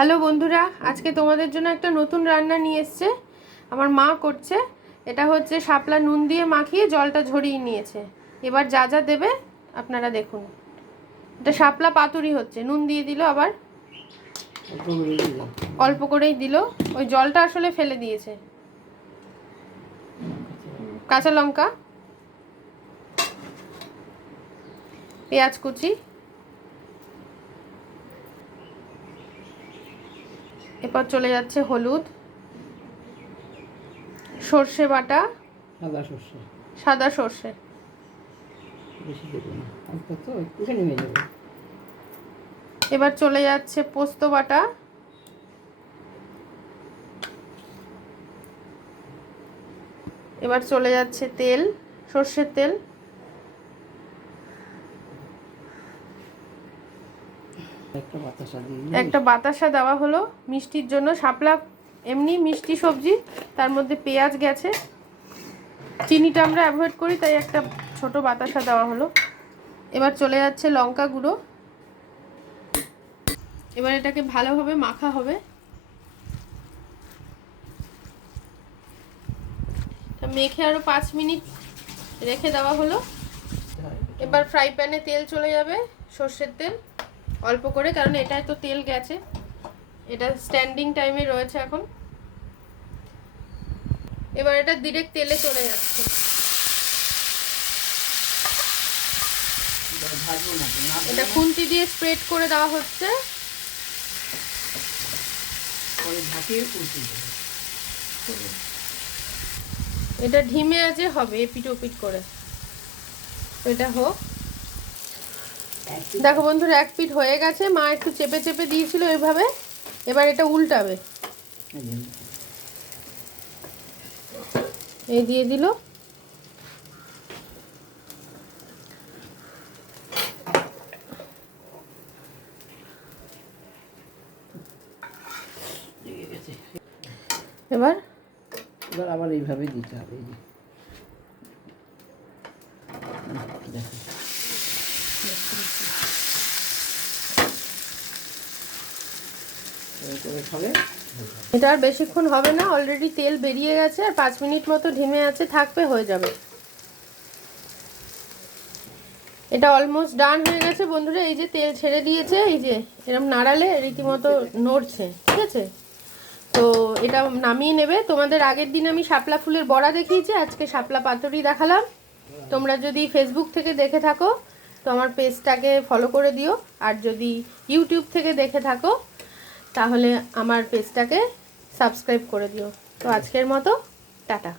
Hello বন্ধুরা, আজকে তোমাদের জন্য একটা নতুন রান্না নিয়ে এসছে। আমার মা করছে। এটা হচ্ছে শাপলা নুন দিয়ে মাখিয়ে জলটা ঝরিয়ে নিয়েছে। এবার যা যা দেবে আপনারা দেখুন। এটা শাপলা পাতুরি হচ্ছে। নুন দিয়ে দিল, আবার অল্প করেই দিল। ওই জলটা আসলে ফেলে দিয়েছে। কাঁচা লঙ্কা, পেঁয়াজ কুচি, এরপর চলে যাচ্ছে হলুদ, সর্ষে বাটা, সাদা সর্ষে, এবার চলে যাচ্ছে পোস্ত বাটা, এবার চলে যাচ্ছে তেল, সর্ষের তেল, একটা বাতাসা দেওয়া হলো মিষ্টির জন্য। শাপলা এমনি মিষ্টি সবজি, তার মধ্যে পেঁয়াজ গেছে, চিনিটা আমরা অ্যাভয়েড করি, তাই একটা ছোট বাতাসা দেওয়া হলো। এবার চলে যাচ্ছে লঙ্কা গুঁড়ো। এবার এটাকে ভালোভাবে মাখা হবে। মেখে আরো 5 মিনিট রেখে দেওয়া হলো। এবার ফ্রাই প্যানে তেল চলে যাবে, সর্ষের তেল অল্প করে, কারণ এটায় তো তেল গেছে। এটা স্ট্যান্ডিং টাইমে রয়েছে এখন। এবার এটা ডিরেক্ট তেলে চলে যাচ্ছে। এটা খুন্তি দিয়ে স্প্রেড করে দেওয়া হচ্ছে। এটা ঢিমে আছে, হবে এপিট ওপিট করে। এটা হোক। দেখো বন্ধুরা, এক পিঠ হয়ে গেছে। মা একটু চেপে চেপে দিয়েছিল এইভাবে। এবার এটা উল্টাবে। এই দিয়ে দিল। এবার আবার এইভাবে দিতে হবে। এটা আর বেশিক্ষণ হবে না, অলরেডি তেল বেরিয়ে গেছে। আর 5 মিনিট মতো ঢিমে আছে, থাকবে, হয়ে যাবে। এটা অলমোস্ট ডান হয়ে গেছে বন্ধুরা। এই যে তেল ছেড়ে দিয়েছে, এই যে এরকম নাড়ালে রীতিমতো নড়ছে, ঠিক আছে? তো এটা নামিয়ে নেবে। তোমাদের আগের দিন আমি শাপলা ফুলের বড়া দেখিয়েছি, আজকে শাপলা পাতুরি দেখালাম। তোমরা যদি ফেসবুক থেকে দেখে থাকো তো আমার পেজটাকে ফলো করে দিও, আর যদি ইউটিউব থেকে দেখে থাকো তাহলে আমার পেজটাকে সাবস্ক্রাইব করে দিও। তো আজকের মতো টাটা।